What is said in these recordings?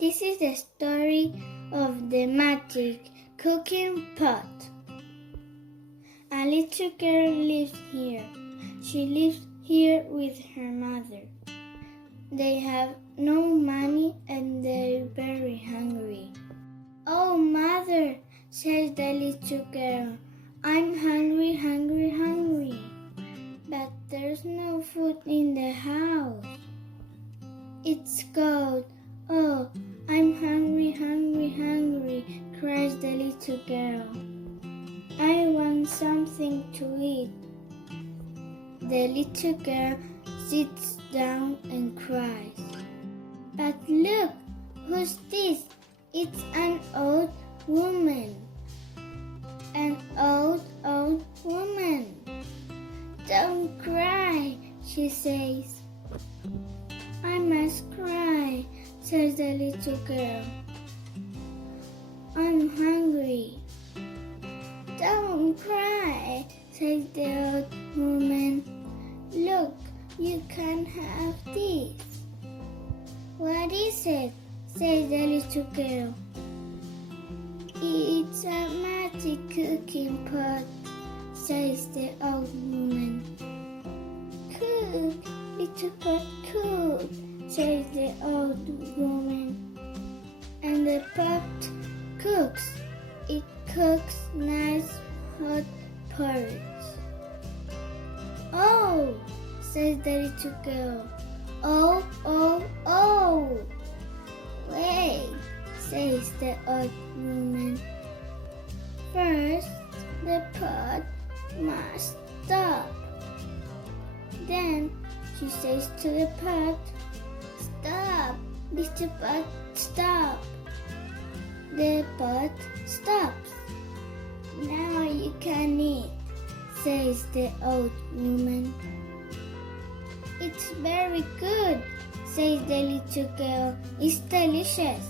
This is the story of the magic cooking pot. A little girl lives here. She lives here with her mother. They have no money and they're very hungry. "Oh, mother," says the little girl, "I'm hungry, hungry, hungry. But there's no food in the house." It's cold. "Oh, I'm hungry, hungry, hungry," cries the little girl. "I want something to eat." The little girl sits down and cries. "But look, who's this? It's an old woman. An old woman." "Don't cry," she says. "I must cry," says the little girl. "I'm hungry." "Don't cry," says the old woman. "Look, you can have this." "What is it?" says the little girl. "It's a magic cooking pot," says the old woman. "Cook, little pot, cook," says the old woman. And the pot cooks. It cooks nice hot porridge. "Oh," says the little girl. "Oh, oh, oh." "Wait," says the old woman. "First, the pot must stop." Then she says to the pot, "Stop, little pot, stop." The pot stops. "Now you can eat," says the old woman. "It's very good," says the little girl. "It's delicious."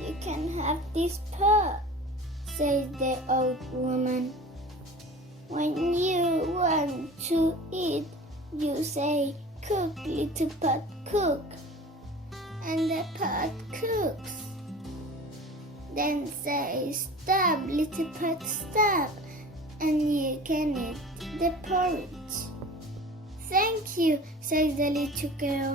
"You can have this pot," says the old woman. "When you want to eat, you say, 'Cook, little pot, cook.' And the pot cooks. Then say, 'Stop, little pot, stop,' and you can eat the porridge." "Thank you," says the little girl.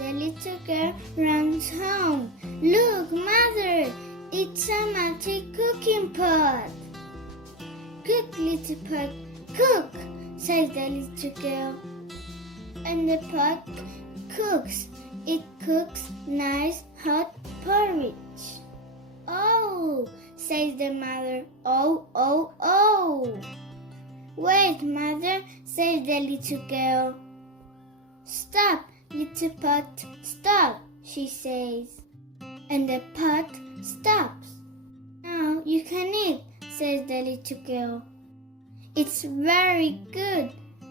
The little girl runs home. "Look, mother, it's a magic cooking pot." "Cook, little pot, cook," says the little girl. And the pot cooks. It cooks nice hot porridge. "Oh," says the mother. "Oh, oh, oh." "Wait, mother," says the little girl. "Stop, little pot, stop," she says. And the pot stops. "Now you can eat," says the little girl. "It's very good,"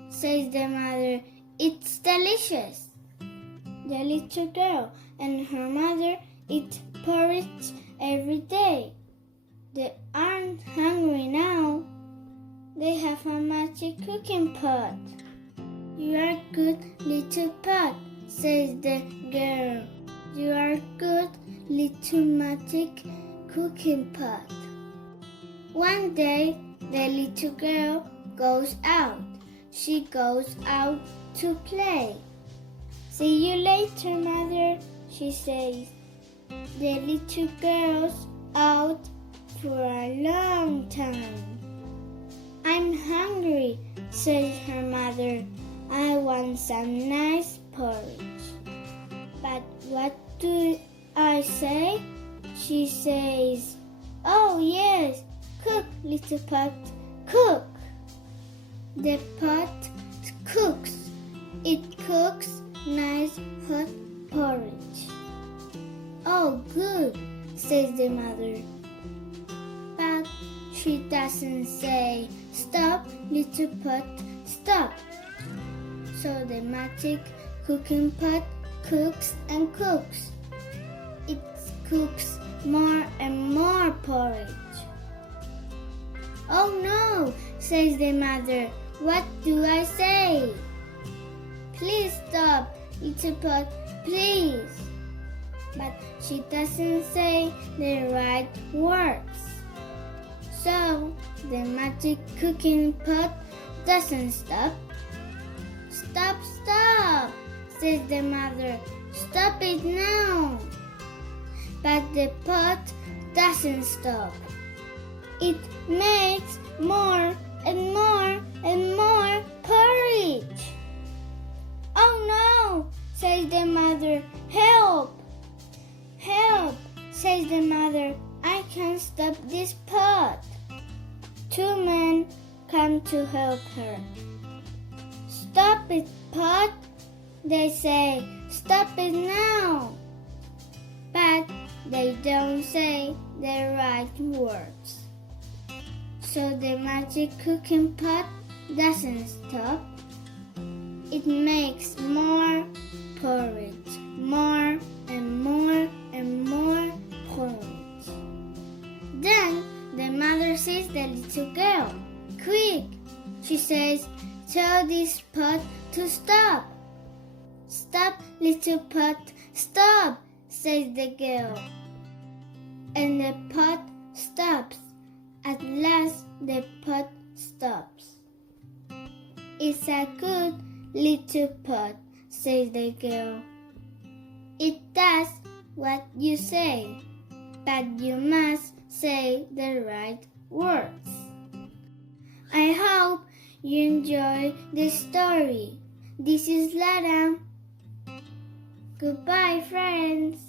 says the mother. "It's delicious." The little girl and her mother eat porridge every day. They aren't hungry now. They have a magic cooking pot. "You are good, little pot," says the girl. "You are good, little magic cooking pot." One day, the little girl goes out. She goes out to play. "See you later, mother," she says. The little girl's out for a long time. "I'm hungry," says her mother. "I want some nice porridge." "But what do I say?" She says, "Oh yes, cook, little pot, cook." The pot cooks. It cooks nice hot porridge. "Oh, good," says the mother. But she doesn't say, "Stop, little pot, stop." So the magic cooking pot cooks and cooks. It cooks more and more porridge. "Oh no," says the mother. "What do I say?" "Please stop, little pot, please." but she doesn't say the right words. So the magic cooking pot doesn't stop. Stop, stop, says the mother. Stop it now. But the pot doesn't stop. It makes more and more and more porridge. Oh no, says the mother. Help! Help, says the mother. I can't stop this pot. Two men come to help her. Stop it, pot, they say. Stop it now. But they don't say the right words. So the magic cooking pot doesn't stop. It makes more porridge, more and more and more porridge. Then the mother sees the little girl. Quick, she says, tell this pot to stop. Stop, little pot, stop, says the girl. And the pot stops. At last the pot stops. It's a good little pot, says the girl. It does what you say, but you must say the right words. I hope you enjoy the story. This is Lara. Goodbye, friends.